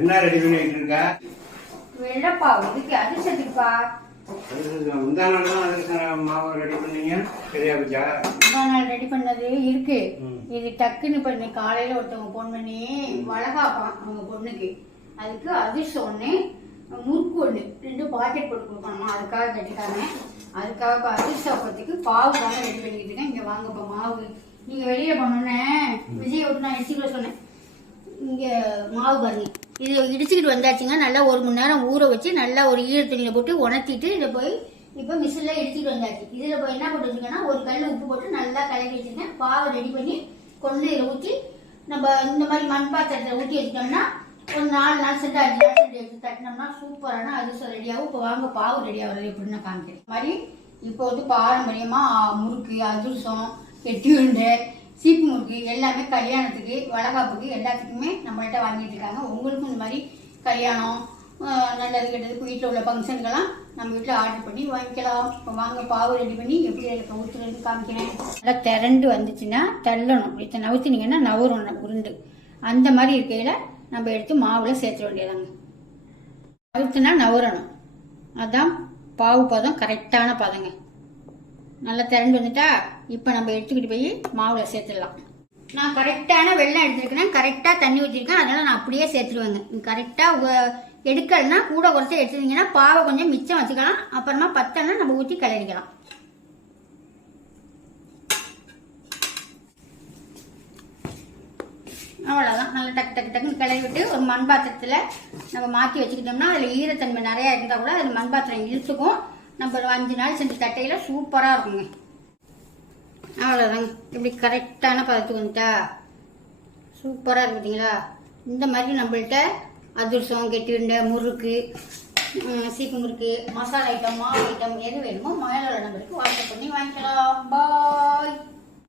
என்ன ரெடி பண்ணிட்டு இருக்க? வெள்ளப்பா இதுக்கு அதிர்ஷ்டத்துக்குப்பா. முந்தா நாள் தான் அதிர்ஷ்ட மாவு ரெடி பண்ணீங்க. சரியா போச்சா? முந்தா நாள் ரெடி பண்ணது இருக்கு. இது டக்குன்னு பண்ணி காலையில ஒருத்தவங்க ஃபோன் பண்ணி வளகாப்பான் அவங்க பொண்ணுக்கு. அதுக்கு அதிர்ஷ்டம் ஒண்ணு, முறுக்கு ஒண்ணு, 2 பாக்கெட் போட்டு கொடுக்கணுமா, அதுக்காக கட்டிட்டாங்க. அதுக்காக அதிர்ஷ்டத்துக்கு பாவுக்காக ரெடி பண்ணிக்கிட்டு இருக்கேன். இங்க வாங்கப்பா மாவு. நீங்க வெளியே போனோன்னே விஜய் விட்டு நான் இடிச்சுக்கிற சொன்னேன். இங்க மாவு பாருங்க, இது இடிச்சுக்கிட்டு வந்தாச்சுங்க. நல்லா 1 மணி நேரம் ஊற வச்சு நல்லா ஒரு ஈர துணியில போட்டு உணர்த்திட்டு இதை போய் இப்போ மிஷின்ல இடிச்சுக்கிட்டு வந்தாச்சு. இதுல போய் என்ன போட்டு வச்சுக்கோன்னா ஒரு கல் உப்பு போட்டு நல்லா கலக்கி வச்சிருக்கேன். பாவை ரெடி பண்ணி கொண்டு இதில் ஊற்றி நம்ம இந்த மாதிரி மண் பாத்திரத்தில் ஊற்றி வச்சுட்டோம்னா ஒரு 4 நாள் சென்று 5 நாள் சென்று எடுத்து தட்டினோம்னா சூப்பரான அதிர்ஷ்டம் ரெடியாகும். இப்போ வாங்க பாவு ரெடி ஆகிறது எப்படின்னு நான் காமிக்கிறேன். மாதிரி இப்போ வந்து பாரம்பரியமா முறுக்கு, அதிர்ஷ்டம், கெட்டி உருண்டை, சீப்பு முறுக்கு எல்லாமே கல்யாணத்துக்கு, வளகாப்புக்கு எல்லாத்துக்குமே நம்மள்கிட்ட வாங்கிட்டு இருக்காங்க. உங்களுக்கும் இந்த மாதிரி கல்யாணம், நல்லது கெட்டதுக்கு வீட்டில் உள்ள ஃபங்க்ஷனுக்கெல்லாம் நம்ம வீட்டில் ஆர்டர் பண்ணி வாங்கிக்கலாம். இப்போ வாங்க பாவு ரெடி பண்ணி எப்படி எனக்கு ஊற்றுறதுன்னு காமிக்கிறேன். நல்லா திரண்டு வந்துச்சுன்னா தள்ளணும். இதை நவுத்தினீங்கன்னா நவரும் உருண்டு. அந்த மாதிரி இருக்கையில் நம்ம எடுத்து மாவில் சேர்த்துட வேண்டியதாங்க. நவுத்துனா நவரணும். அதுதான் பாவு பதம், கரெக்டான பதங்க. நல்லா திரண்டு வந்துட்டா இப்போ நம்ம எடுத்துக்கிட்டு போய் மாவில் சேர்த்துடலாம். நான் கரெக்டான வெள்ளம் எடுத்துருக்கேன், கரெக்டாக தண்ணி ஊற்றிருக்கேன். அதனால் நான் அப்படியே சேர்த்துருவேங்க. கரெக்டாக எடுக்கலைன்னா கூட குறைச்சி எடுத்துருந்தீங்கன்னா பாவை கொஞ்சம் மிச்சம் வச்சுக்கலாம். அப்புறமா பத்தனா நம்ம ஊற்றி கிளறிக்கலாம். அவ்வளோதான். நல்லா டக்கு டக்கு டக்குன்னு கிளறி விட்டு ஒரு மண் பாத்திரத்தில் நம்ம மாற்றி வச்சுக்கிட்டோம்னா அதில் ஈரத்தன்மை நிறையா இருந்தால் கூட அது மண் பாத்திரம் இழுத்துக்கும். நம்ம ஒரு 5 நாள் செஞ்சு தட்டையில் சூப்பராக இருக்குங்க. அவ்வளோதாங்க. இப்படி கரெக்டான பதத்துக்கு வந்துட்டா சூப்பராக இருக்கு பார்த்தீங்களா? இந்த மாதிரி நம்மள்கிட்ட அதிர்ஷ்டம், கெட்டி உருண்டை, முறுக்கு, சீப்பு முறுக்கு, மசாலா ஐட்டம், மாவு ஐட்டம் எது வேணுமோ மேலே நம்பருக்கு